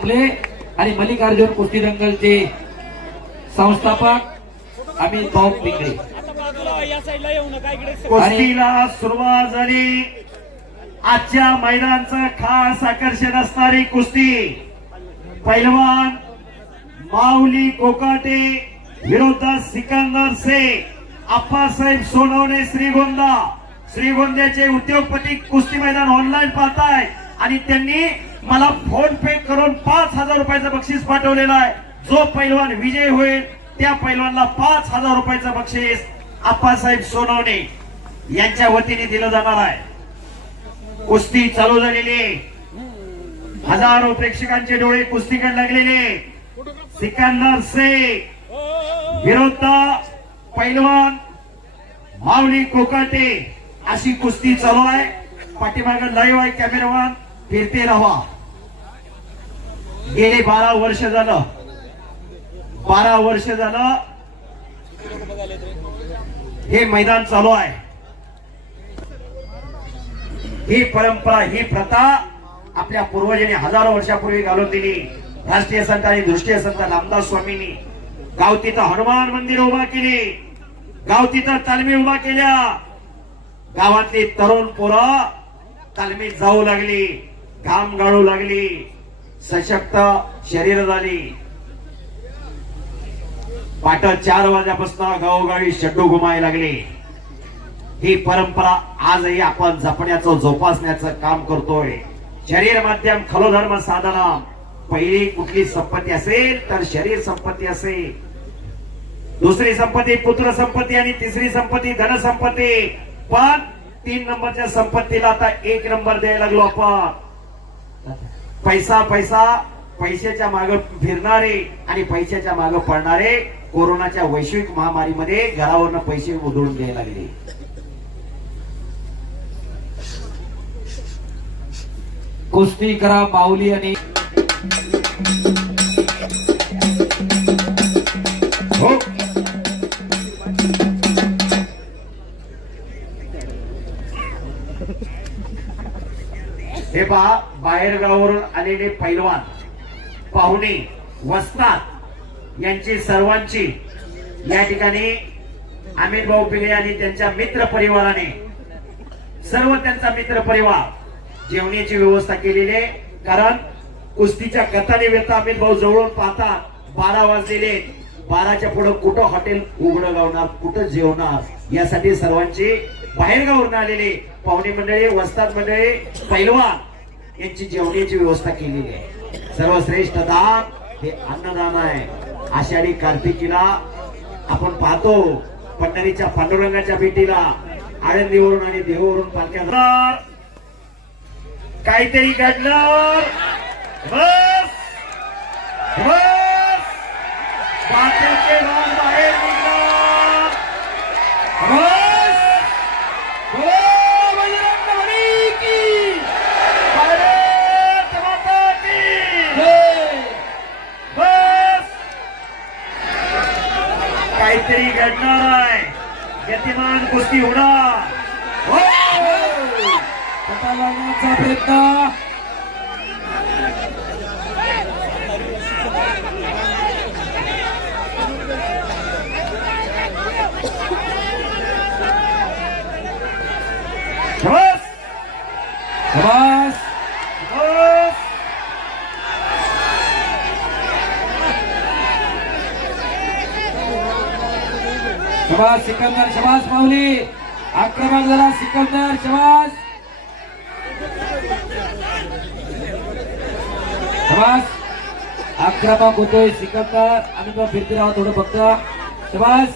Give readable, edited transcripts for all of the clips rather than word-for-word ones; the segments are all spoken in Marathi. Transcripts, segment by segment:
कांबळे आणि मल्लिकार्जुन कुस्ती दंगलचे संस्थापक अमित भाऊ पिंगळे। कुस्तीला सुरुवात झाली। आजच्या मैदानाचं खास आकर्षण असणारी कुस्ती पैलवान माऊली कोकाटे विरुद्ध सिकंदर शेख आप्पासाहेब सोनवणे श्रीगोंदा। श्रीगोंद्याचे उद्योगपती कुस्ती मैदान ऑनलाईन पाहताय आणि त्यांनी मला फोन पे करून 5,000 रुपयाचं बक्षीस पाठवलेलं आहे। जो पैलवान विजय होईल त्या पैलवानला 5,000 रुपयाचं बक्षीस आप्पासाहेब सोनवणे यांच्या वतीने दिलं जाणार आहे। कुस्ती चालू झालेली, हजारो प्रेक्षकांचे डोळे कुस्तीकडे लागलेले। सिकंदर शेख विरुद्ध पैलवान माऊली कोकाटे अशी कुस्ती चालू आहे। पाठीमागे लाईव्ह आहे, कॅमेरामॅन फिरते राहा। गेले 12 वर्ष झालं, 12 वर्ष झालं हे मैदान चालू आहे। ही परंपरा, ही प्रथा आपल्या पूर्वजांनी हजारो वर्षापूर्वी घालून दिली। राष्ट्रीय संत आणि दृष्टीय संत नामदास स्वामींनी गाव तिथं हनुमान मंदिर उभा केले, गाव तिथं तालमी उभा केल्या। गावातली तरुण पोरं तालमीत जाऊ लागली, घाम गाळू लागली, सशक्त शरीर झाली। पाट 4 वाजल्यापासून गावोगावी शड्डू घुमायला लागले। ही परंपरा आजही आपण जपण्याचं, जोपासण्याचं काम करतोय। शरीर माध्यम खलोधर्म साधना। पहिली कुठली संपत्ती असेल तर शरीर संपत्ती असेल, दुसरी संपत्ती पुत्र संपत्ती आणि तिसरी संपत्ती धन संपत्ती। पण 3 नंबरच्या संपत्तीला आता 1 नंबर द्यायला लागलो आपण। पैसा पैसा, पैशाच्या मागे फिरणारे आणि पैशाच्या मागे पडणारे कोरोनाच्या वैश्विक महामारीमध्ये घरावरनं पैसे उधळून द्यायला लागले। कुस्ती करा माऊली आणि हो हे पहा, बाहेर गावावरून आलेले पैलवान पाहुणे वस्ताद यांची सर्वांची या ठिकाणी अमित भाऊ पिंगळे आणि त्यांच्या मित्र परिवाराने, सर्व त्यांचा मित्र परिवार जेवणाची व्यवस्था केलेली आहे। कारण कुस्तीच्या कथानिमित्त अमित भाऊ जवळून पाहतात 12 वाजलेले, 12च्या पुढे कुठं हॉटेल उघडं गावणार, कुठं जेवणार, यासाठी सर्वांची बाहेरगावरून आलेले पाहुणे मंडळी, वस्ताद मंडळी, पैलवान यांची जेवणाची व्यवस्था केलेली आहे। सर्वश्रेष्ठ दान हे अन्नदान आहे। आषाढी कार्तिकीला आपण पाहतो पंढरीच्या पांडुरंगाच्या भेटीला आळंदीवरून आणि देवावरून पालख्या काहीतरी घडलं। बस बस पात्याचे रान बाहेर निघणार। बस बजरंग बली की भारत माता की जय। बस काहीतरी घडणार आहे, गतिमान कुस्ती होणार। हो पता लागण्याचा प्रयत्न बस शाबास बस शाबास सिकंदर, शाबास माऊली, आक्रमक झाला सिकंदर, शाबास शाबास, आक्रमक होतोय सिकंदर। आम्ही तो फिरते राहा थोडं फक्त। शाबास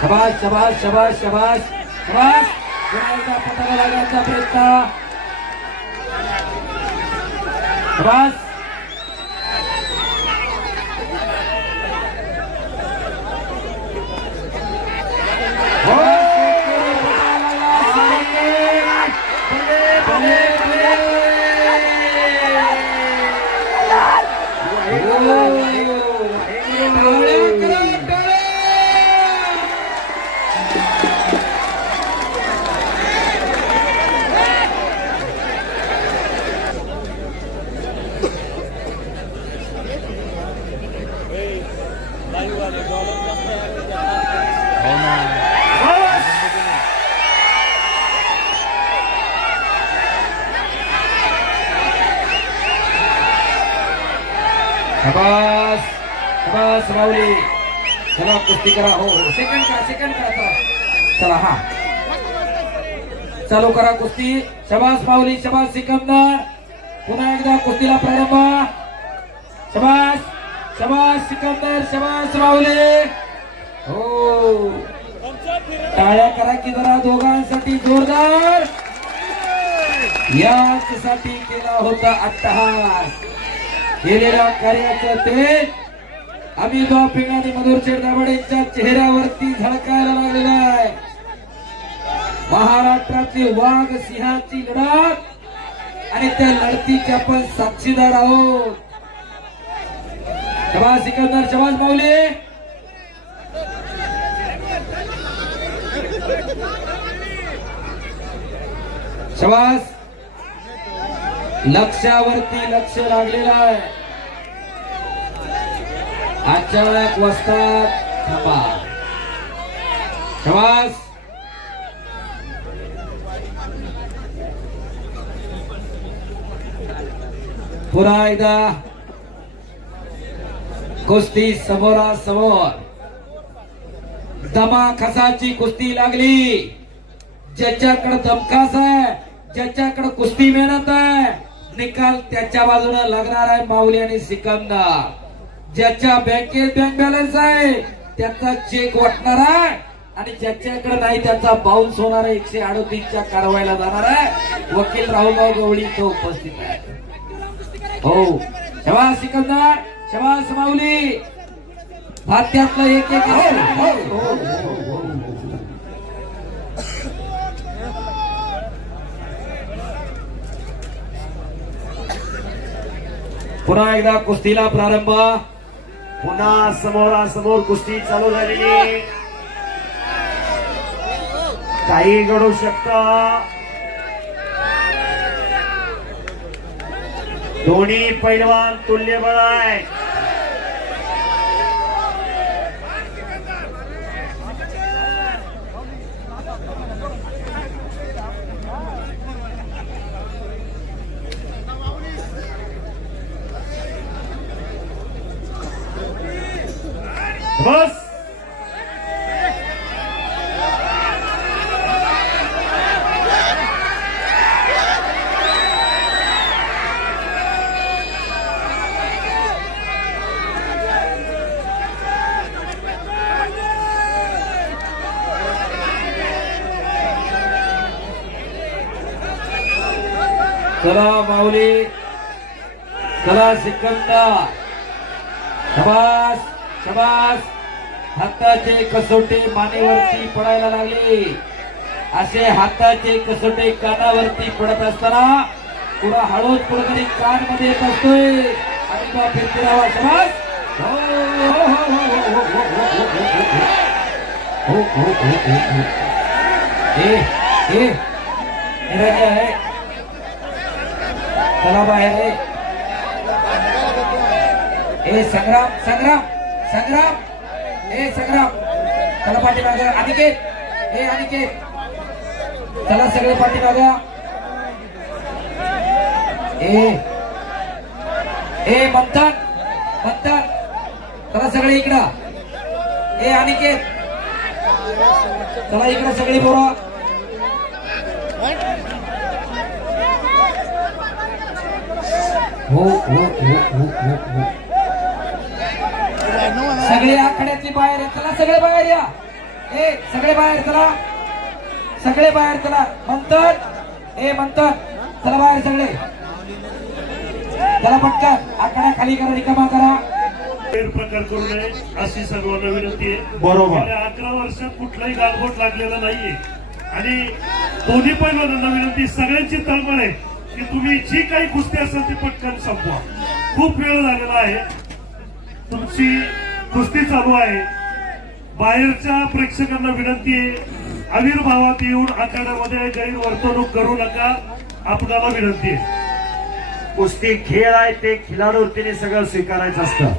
शाबास शाबास शाबास शाबास शाबास, गुणाचा पताका लागण्याचा प्रयत्न। शाबास शाबास शाबास माऊली. चला कुस्ती करा. हो हो सेकंड करा चला. हा चालू करा कुस्ती. शाबास माऊली शाबास सिकंदर. पुन्हा एकदा कुस्तीला प्रारंभ. शाबास शाबास सिकंदर शाबास माऊली. हो टाळ्या करा की जरा दोघांसाठी जोरदार. यासाठी केला होता अट्टहास. केलेल्या कार्याचं तेज अमित पिंग आणि मधुरशेठ दाभाडे यांच्या चेहऱ्यावरती झळकायला लागलेला आहे. महाराष्ट्रातली वाघ सिंहाची लढत आणि त्या लढतीचे आपण साक्षीदार आहोत. शबाज सिकंदर शबाज माऊली. शबाज. लक्ष्यावरती लक्ष लागलेलं आहे. अचानक वस्तात थांबा. शबाज. पुन्हा एकदा कुस्ती समोरासमोर. दमा खसाची कुस्ती लागली. ज्याच्याकडे दमखास आहे, ज्याच्याकडे कुस्ती मेहनत आहे, निकाल त्याच्या बाजूने लागणार आहे. माऊली आणि सिकंदर. ज्याच्या बँकेत बँक बॅलन्स आहे त्याचा चेक वाटणार आहे आणि ज्याच्याकडे नाही त्याचा बाउन्स होणार आहे. 138च्या कारवाईला जाणार आहे. वकील राहुलराव गवळी इथं उपस्थित आहे. हो शबास सिकंदर शबास माऊली. भात्यातलं एक एक. पुन्हा एकदा कुस्तीला प्रारंभ. पुन्हा समोरासमोर कुस्ती चालू झालेली. काही घडू शकतं. दोन्ही पैलवान तुल्यबळ आहे. बस चला माऊली. चला सिकंदर. शबास शबास. हाताचे कसोटे मानेवरती पडायला लागले. असे हाताचे कसोटे कानावरती पडत असताना पुरा हळूच कुठेतरी कान मध्ये येत असतोय. आणि तो फिरती राहावा. शबास. निरंजन आहे. चला बाहेर. ए संग्राम संग्राम संग्राम. ए संग्राम चला पाठीमाग. अनिकेत ए अनिकेत चला सगळे पाठीमाग. ए मंथन मंथन चला सगळे इकडं. ए अनिकेत चला इकडं सगळी बोला. हो हो हो हो हो. सगळे आखाड्यातली बाहेर आहे. चला सगळे बाहेर या. ए सगळे बाहेर चला. सगळे बाहेर चला. मंथन ए मंथन चला बाहेर सगळे. चला पटकन आखाडा खाली करा. रिकामा करा. प्रकार करू नये अशी सर्वांना विनंती आहे. बरोबर. 11 वर्षात कुठलाही गालबोट लागलेला नाहीये आणि दोन्ही पैलवानांना विनंती. सगळ्यांची तळमळ आहे की तुम्ही जी काही कुस्ती असेल ती पटकन संपवा. खूप वेळ झालेला आहे. तुमची कुस्ती चालू आहे. बाहेरच्या प्रेक्षकांना विनंती आहे आविर्भावात येऊन आखाड्यामध्ये गैरवर्तणूक करू नका. आपल्याला विनंती आहे. कुस्ती खेळ आहे ते खिलाडूवरतीने सगळं स्वीकारायचं असतं.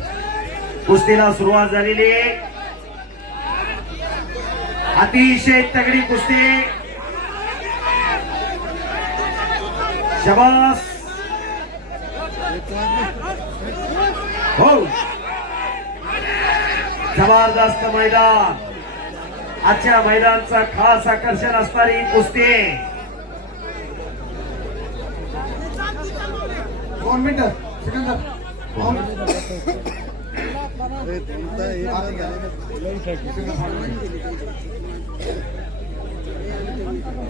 कुस्तीला सुरुवात झालेली. अतिशय तगडी कुस्ती. शबास हो, जबरदस्त मैदान. आजच्या मैदानाचा खास आकर्षण असणारी कुस्ती. 2 मिनिटं सिकंदर.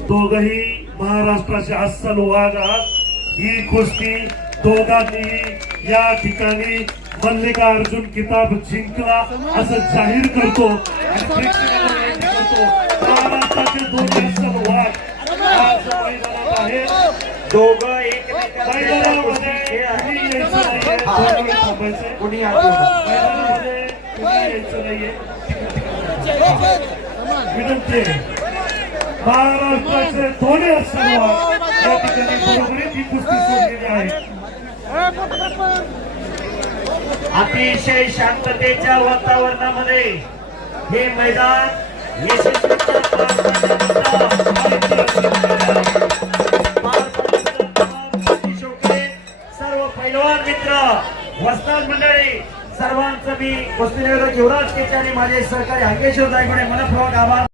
दोघही महाराष्ट्राचे अस्सल वाघ आहात. ही कुस्ती दोघांनीही या ठिकाणी मल्लिकार्जुन किताब जिंकला असं जाहीर करतो आणि प्रेक्षकांना विनंती करतो, महाराष्ट्राचे दोन अस्सल वाघ आज मैदानात आहेत. दोघं एकमेकांच्या मैदानामध्ये कुस्ती खेळ आहे. कुणी यायचं नाहीये, दोन वेळ थांबायचंय. कुणी आत येऊ. मैदानामध्ये कुणी यायचं नाहीये. विनंती आहे. महाराष्ट्राचे दोन्ही अस्सल वाघ या ठिकाणी बरोबरीत ही कुस्ती सोडलेली आहे. अतिशय शांततेच्या वातावरणामध्ये हे मैदान यशस्वीरित्या पार पाडण्यात शौकीन सर्व पैलवान मित्र, वस्ताद मंडळी सर्वांचं मी कुस्ती युवराज केचे आणि माझे सहकारी हंकेश्वर दायगुडे मनपूर्वक आभार.